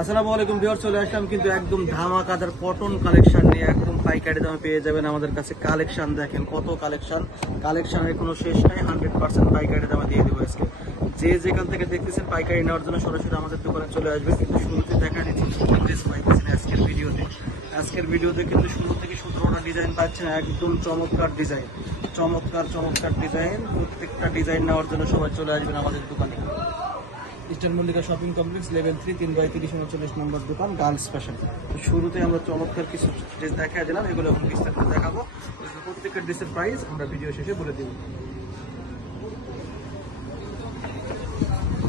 আসসালামু আলাইকুম ভিউয়ার্স, চলে আসলাম কিন্তু একদম ধামাকাদার কটন কালেকশন নিয়ে। একদম পাইকারি দামে পেয়ে যাবেন আমাদের কাছে। কালেকশন দেখেন, কত কালেকশনের কোনো শেষ নাই। 100% পাইকারি দামে দিয়ে দেবো আজকে। যে যেখান থেকে দেখতেছেন পাইকারি নেওয়ার জন্য সরাসরি আমাদের দোকানে চলে আসবে। কিন্তু শুরুতে দেখা দিচ্ছি আজকের ভিডিওতে কিন্তু শুরু থেকে 17টা ডিজাইন পাচ্ছেন। একদম চমৎকার ডিজাইন। প্রত্যেকটা ডিজাইন নেওয়ার জন্য সবাই চলে আসবেন আমাদের দোকানে। Eastern Mallika shopping complex, level 3, 3/30 নম্বর দোকান, গার্লস ফ্যাশন। শুরুতে আমরা চমৎকার কিছু ড্রেস দেখা দিলাম, এগুলো এখন বিস্তারিত দেখাবো। প্রত্যেকটা ড্রেসের প্রাইস আমরা ভিডিও শেষে বলে দিব।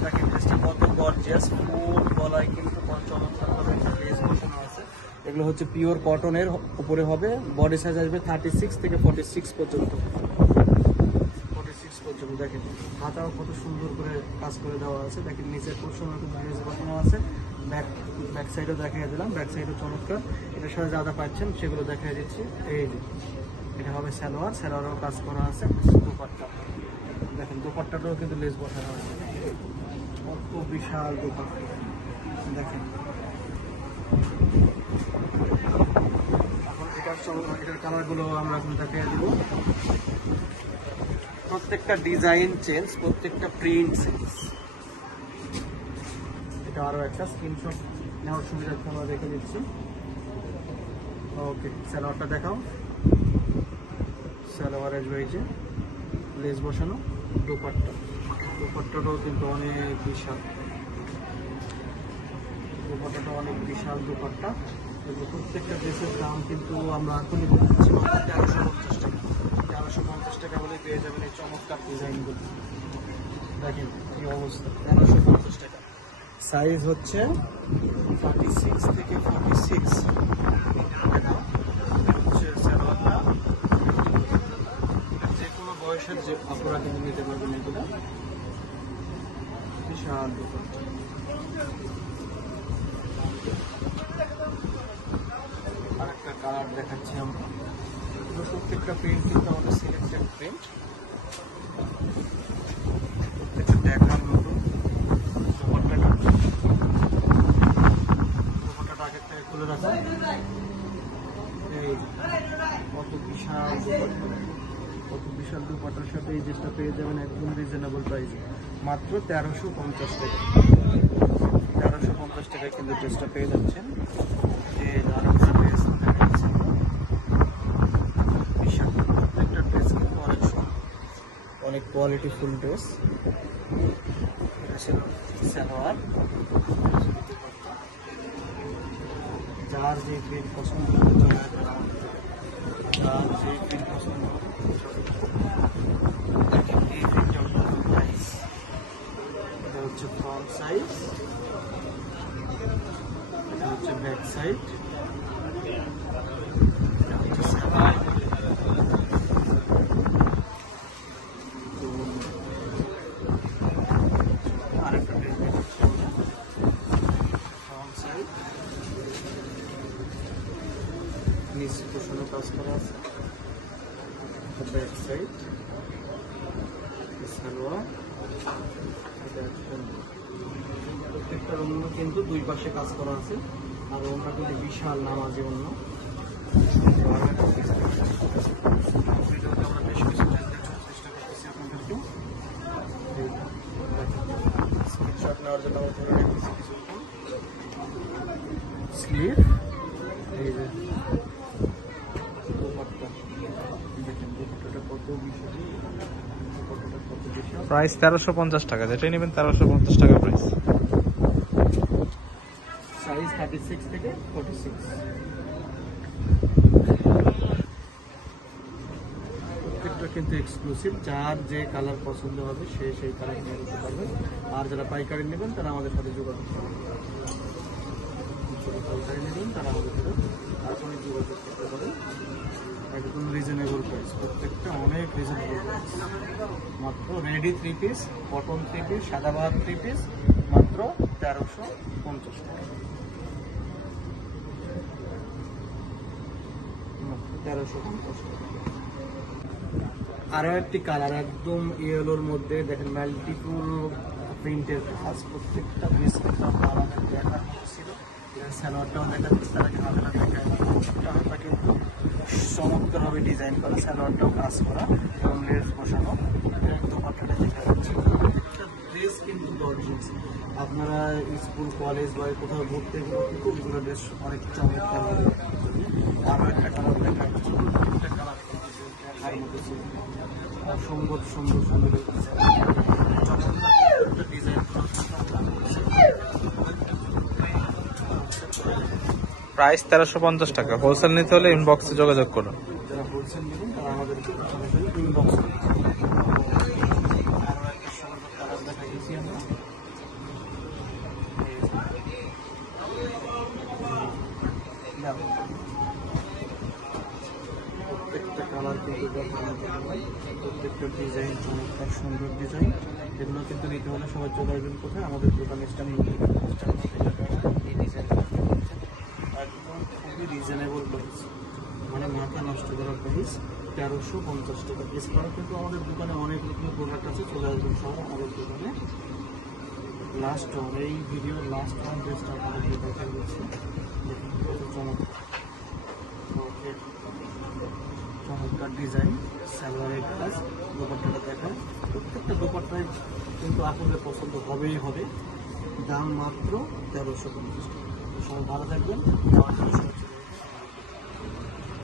দেখেন ড্রেসটা কত গর্জিয়াস, ফুল গলায় কিন্তু চমৎকারভাবে একটা লেস বসানো আছে। এগুলো হচ্ছে পিওর কটনের উপরে হবে। বডি সাইজ আসবে 36 থেকে 46 পর্যন্ত। দেখেন হাতাও কত সুন্দর করে কাজ করে দেওয়া আছে। দেখেন নিচের পোর্শন বসানো আছে। ব্যাক সাইডও দেখিয়ে দিলাম, ব্যাক সাইডও চমৎকার। এটার সাথে যা পাচ্ছেন সেগুলো দেখিয়ে দিচ্ছি। এই যে এটা হবে সালোয়ারও কাজ করা আছে। দোপাট্টা দেখেন, দোপাট্টাটাও কিন্তু লেস বসানো আছে। কত বিশাল দোপাট্টা দেখেন। এখন এটার কালারগুলো আমরা এখন দেখিয়ে দিব। প্রত্যেকটা ডিজাইন চেঞ্জ, প্রত্যেকটা প্রিন্ট চেঞ্জ। এটা আরো একটা স্ক্রিনশট নেওয়ার সুবিধার্থে আমরা রেখে দিচ্ছি। ওকে, সালোয়ারটা দেখাও। সালোয়ার আসবে এই যে লেস বসানো। দোপাট্টাটাও কিন্তু অনেক বিশাল। দোপাট্টা। প্রত্যেকটা ড্রেসের দাম কিন্তু আমরা এখনই বলছি 1350 টাকা। 1350 টাকা বলে পেয়ে যাবেন এই চমৎকার ডিজাইনগুলো। দেখেন কি অবস্থা, 1350 টাকা। সাইজ হচ্ছে 36 থেকে 46। যে কোনো বয়সের যে আপনারা কিন্তু নিতে পারবেন এগুলো। বিশাল দোপাট্টা। আরেকটা কালার দেখাচ্ছি আমরা। প্রত্যেকটা প্রিন্ট কিন্তু আমাদের সিলেক্টেড প্রিন্ট। প্রত্যেকটা দেখার মতো। দোপাট্টাটা আগের থেকে খুলে রাখা। এই কত বিশাল দোপাট্টার সাথে এই ড্রেসটা পেয়ে যাবেন একদম রিজনেবল প্রাইসে, মাত্র 1350 টাকা। 1350 টাকায় কিন্তু ড্রেসটা পেয়ে যাচ্ছেন। অনেক কোয়ালিটিফুল ড্রেস। সালোয়ার যার যে প্রিন্ট পছন্দ হবে, এটা হচ্ছে ফ্রন্ট সাইজ, এটা হচ্ছে ব্যাক সাইড। নিচে পোষণে কাজ করা আছে। Back side salwar. প্রত্যেকটা অন্য কিন্তু দুই পাশে কাজ করা আছে। আর অন্য কিন্তু বিশাল নামাজি অন্য। আমরা বেশ কিছু চেষ্টা করতেছি আপনাদেরকে। স্ক্রিনশট নেওয়ার জন্য আমরা ধরে রেখেছি কিছু স্লিভ। এই যে প্রাইস 1350 টাকা। যেটাই নেবেন 1350 টাকা প্রাইস। সাইজ 36 থেকে 46। প্রত্যেকটা কিন্তু এক্সক্লুসিভ। যার যে কালার পছন্দ হবে সে সেই কালার নিয়ে নিতে পারবে। আর যারা পাইকারি নেবেন তারা আমাদের সাথে যোগাযোগ করবেন। করতে পারেন। একদম রিজনেবল প্রাইস, প্রত্যেকটা অনেক রিজনেবল প্রাইস। মাত্র রেডি 3 পিস, কটন 3 পিস, সাদাবাহার 3 পিস, মাত্র 1350 টাকা। 1350 টাকা। আরো একটি কালার একদম ইয়েলোর মধ্যে দেখেন, মাল্টিপুল প্রিন্টের কাজ। প্রত্যেকটা পিস কিন্তু আলাদা দেখার ছিল। স্যালোয়ারটাও দেখাচ্ছি, তার আগে হাতাটা দেখায়। হাতা কিন্তু চমৎকারভাবে ডিজাইন করা, স্যালোয়ারটাও কাজ করা এবং লেস বসানো। দোপাট্টাটা দেখা যাচ্ছে, ড্রেস কিন্তু গর্জিয়াস। আপনারা স্কুল কলেজ বা কোথাও ঘুরতে গেলেও কিন্তু এগুলো ড্রেস অনেক চমৎকার হবে। আরও একটা কালার দেখা যাচ্ছে, একটা কালার দেখার মতো ছিল, সুন্দর সুন্দর সুন্দর চমৎকার ডিজাইন। প্রাইস 1350 টাকা। হোলসেল নিতে হলে ইনবক্সে যোগাযোগ করুন। যারা হোলসেল নেবেন তারা আমাদেরকে সরাসরি ইনবক্স করুন। আরও একটা সুন্দর কালার দেখা গেছি আমরা, প্রত্যেকটা কালার কিন্তু প্রত্যেকটা ডিজাইন চমৎকার সুন্দর ডিজাইন। এগুলো কিন্তু নিতে হলে সবাই চলে আসবেন কোথায়, আমাদের দোকানে স্টামিং এই ডিজাইন একদম খুবই রিজনেবল প্রাইস, মানে মাথা নষ্ট করার প্রাইস 1350 টাকা। এছাড়াও কিন্তু আমাদের দোকানে অনেক রকমের প্রোডাক্ট আছে, চলে আসবেন সব আমাদের দোকানে। লাস্ট এই ভিডিওর লাস্ট ওয়ান ড্রেসটা আপনাদেরকে দেখা যাচ্ছে, দেখুন কত চমৎকার চমৎকার ডিজাইন, সালোয়ারের কাজ, দোপাট্টাটা দেখায়। প্রত্যেকটা দোপাট্টায় কিন্তু আপনাদের পছন্দ হবেই হবে। দাম মাত্র 1350 টাকা। সবাই ভালো থাকবেন।